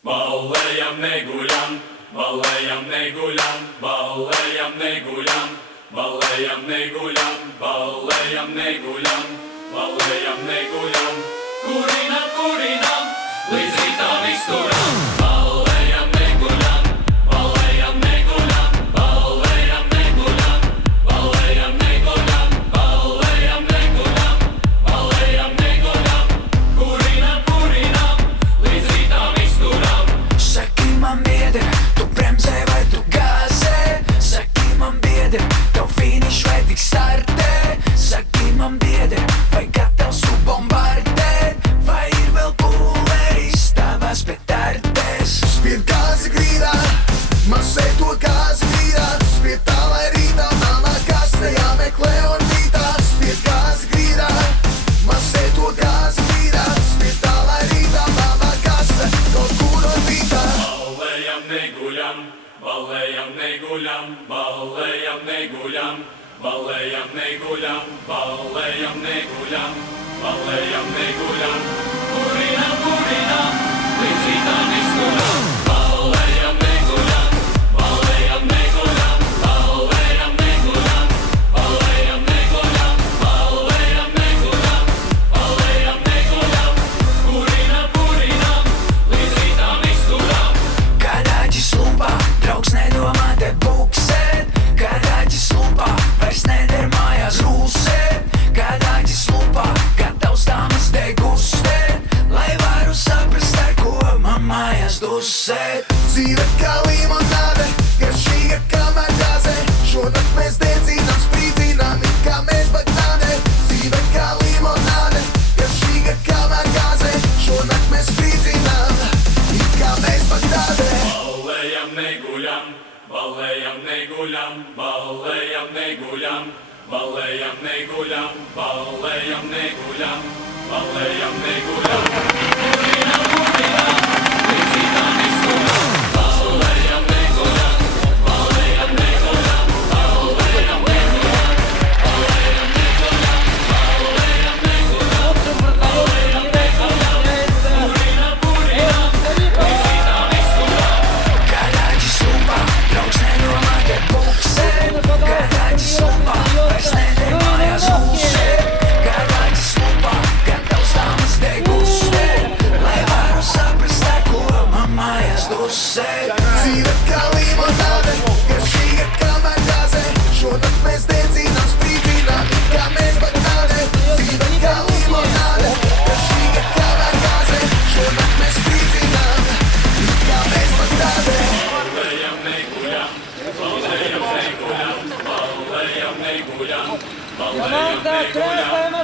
Ballējam, neguļam, ballējam, neguļam, ballējam, neguļam, ballējam, neguļam, ballējam, neguļam, ballējam, neguļam, kurinam, kurinam, līdz rītam izturam. Ballējam, neguļam, ballējam, neguļam, ballējam, neguļam, ballējam, neguļam, ballējam, neguļam, ballējam, neguļam, kurinam, kurinam, līdz rītam izturam. Saki man biedri, tu bremzē vai tu gāzē? Saki man biedri, tev finišs vai tik startē? Saki man biedri, vai gatavs tu bombardēt? Vai ir vēl pulveris tavās petardēs? Spied gāzi grīdā, masē to gāzi grīdā. Spied tā, lai rītā melnā kaste jāmeklē un rītā. Spied gāzi grīdā, masē to gāzi grīdā. Spied tā, lai rītā melnā kaste kaut kur un rītā. Ballējam, neguļam, ballējam, neguļam, ballējam, neguļam, ballējam, neguļam, ballējam, neguļam, ballējam, neguļam, kurinam, kurinam, līdz rītam izturam. Ballējam, neguļam, ballējam, neguļam, ballējam, neguļam, ballējam, neguļam, ballējam, neguļam, ballējam, neguļam, kurinam, kurinam, līdz rītam izturam. Garāģis lupā, draugs nedomā te buksēt. Garāģis lupā, vairs neder mājās rūsēt. Garāģis lupā, gatavs dāmas degustēt. Lai varu saprast, ar ko man mājās dusēt. Dzīve kā limonāde, garšīga kā magāze. Šonakt mēs dedzinām, sprīdzinām, it kā mēs bagnāde. Dzīve kā limonāde, garšīga kā magāze. Šonakt mēs sprīdzinām, it kā mēs bagnāde. Ballējam, neguļam, ballējam, neguļam, ballējam, neguļam, ballējam, neguļam, ballējam, neguļam, ballējam, neguļam, kurinam, kurinam, līdz rītam izturam. Ballējam, neguļam, ballējam, neguļam, ballējam, neguļam, ballējam, neguļam, ballējam, neguļam, ballējam, neguļam, kurinam, kurinam, līdz rītam izturam. Garāģis lupā, draugs nedomā te buksēt. Garāģis lupā, vairs neder mājās rūsēt. Garāģis lupā, gatavs dāmas degustēt. Lai varu saprast, ar ko man mājās dusēt. Dzīve kā limonāde, garšīga kā magāze. Šonakt mēs dedzinām, sprīdzinām, it kā mēs bagnāde. Dzīve kā limonāde, garšīga kā magāze. Šonakt mēs sprīdzinām, it kā mēs bagnāde. Ballējam, neguļam, ballējam, neguļam, ballējam, neguļam, ballējam, neguļam,